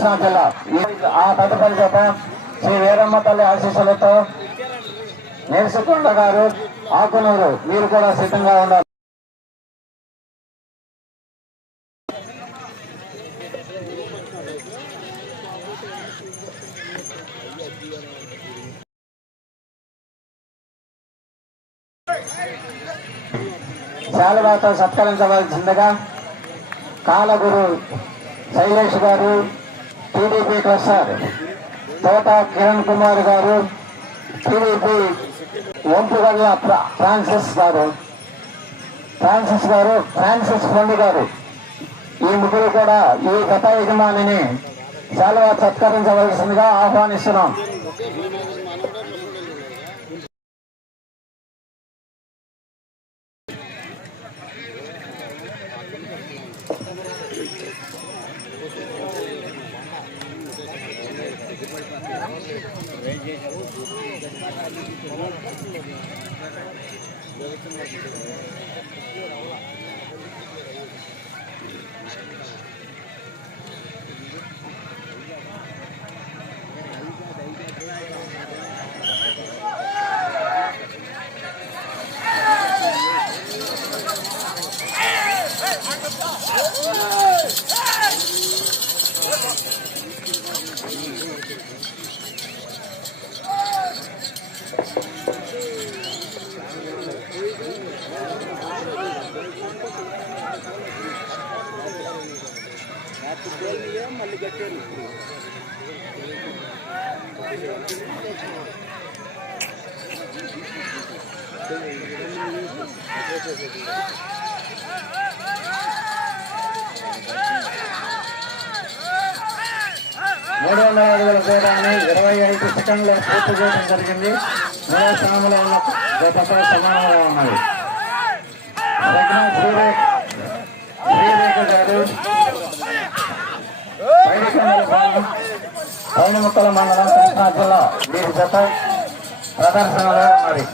కృష్ణా జిల్లా. ఆ తదుపరి చేత శ్రీ వీరమ్మ తల్లి ఆశీస్సులతో నేర్చుకొండ గారు ఆకునూరు. మీరు కూడా సిద్ధంగా ఉండాలి. శాలువాతో సత్కరించవలసిందిగా కాలగురు శైలేష్ గారు TDP cluster Thota Kiran Kumar garu TDP Vampugalla Francis garu Francis garu Francis Pandu garu. ఈ ముగ్గురు కూడా ఈ గత యజమానిని చాలా సత్కరించవలసిందిగా ఆహ్వానిస్తున్నాం. Thank you. మూడు వందల అడుగుల దూరాన్ని ఇరవై ఐదు సెకండ్లో పూర్తి చేయడం జరిగింది. మూడో స్థానంలో ఉన్న జతతో సమానంగా ఉన్నది రఘునాథ్ శ్రీరేఖ శ్రీరేఖ గారు పైడికొండల గ్రామం, పౌనముక్కల మండలం కృష్ణా జిల్లా వీరి జత ప్రదర్శనలో ఉన్నది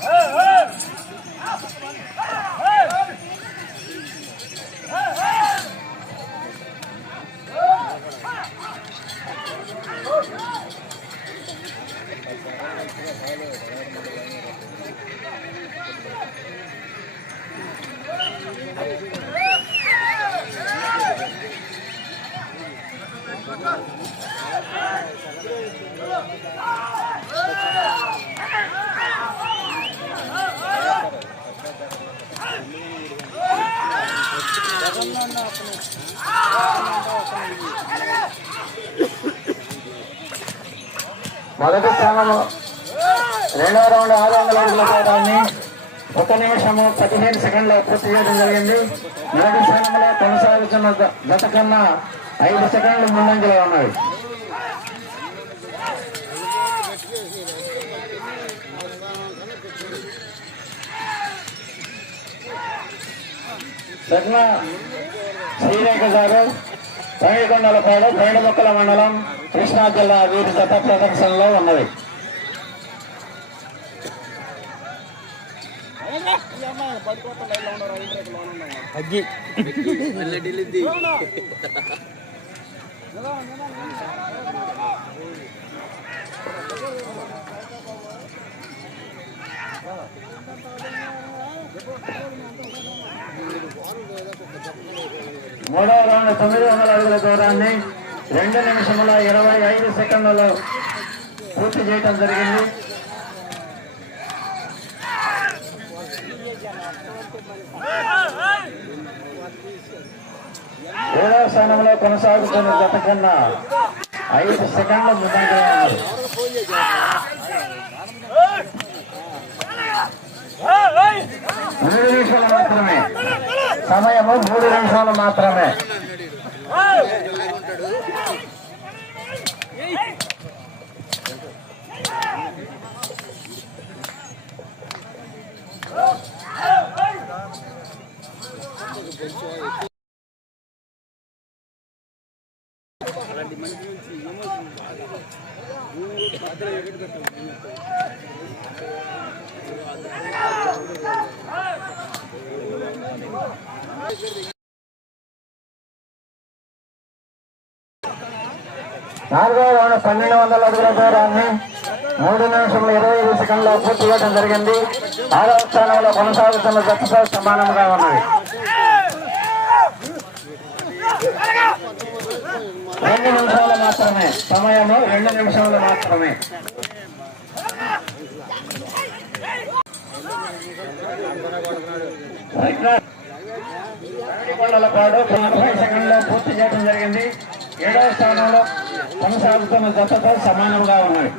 మొదటి స్థానంలో రెండవ రౌండ్ ఆరు వందల అడుగుల దూరాన్ని ఒక నిమిషము పదిహేను సెకండ్ల పూర్తి చేయడం జరిగింది. మొదటి స్థానంలో కొనసాగుతున్న గత కన్నా ఐదు సెకండ్లు ముందంజలో ఉన్నాయి సగ్న శ్రీరేఖ గారు పైడికొండలపాడు పైడిముక్కల మండలం కృష్ణా జిల్లా వీరి గత ప్రదర్శనలో ఉన్నది. అగ్గి. మూడవ రౌండ్ తొమ్మిది వందల అడుగుల దూరాన్ని రెండు నిమిషముల ఇరవై ఐదు సెకండ్లలో పూర్తి చేయడం జరిగింది. ఏడవ స్థానంలో కొనసాగుతున్న గత కన్నా ఐదు సెకండ్ల ముందు రెండు నిమిషాలు మాత్రమే. సమయము మూడు నిమిషాలు మాత్రమే. అలాంటి మంచి మంచి నాలుగో రౌండ్ పన్నెండు వందల అడుగుల దూరాన్ని మూడు నిమిషంలో ఇరవై ఐదు సెకండ్లో పూర్తి చేయడం జరిగింది. ఆరో స్థానంలో కొనసాగుతున్న జట్టుతో సమానంగా ఉన్నది. రెండు నిమిషాలు మాత్రమే. సమయము రెండు నిమిషాలు మాత్రమే. రైట్ కోళ్ళ పాడు నలభై సెకండ్లో పూర్తి చేయడం జరిగింది. ఏడవ స్థానంలో కొనసాగుతున్న జతతో సమానంగా ఉన్నాయి.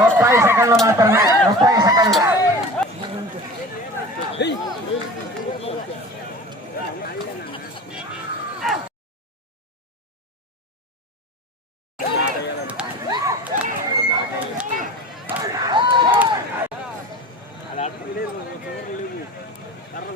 ముప్పై సెకండ్లు మాత్రమే ముప్పై సెకండ్లు.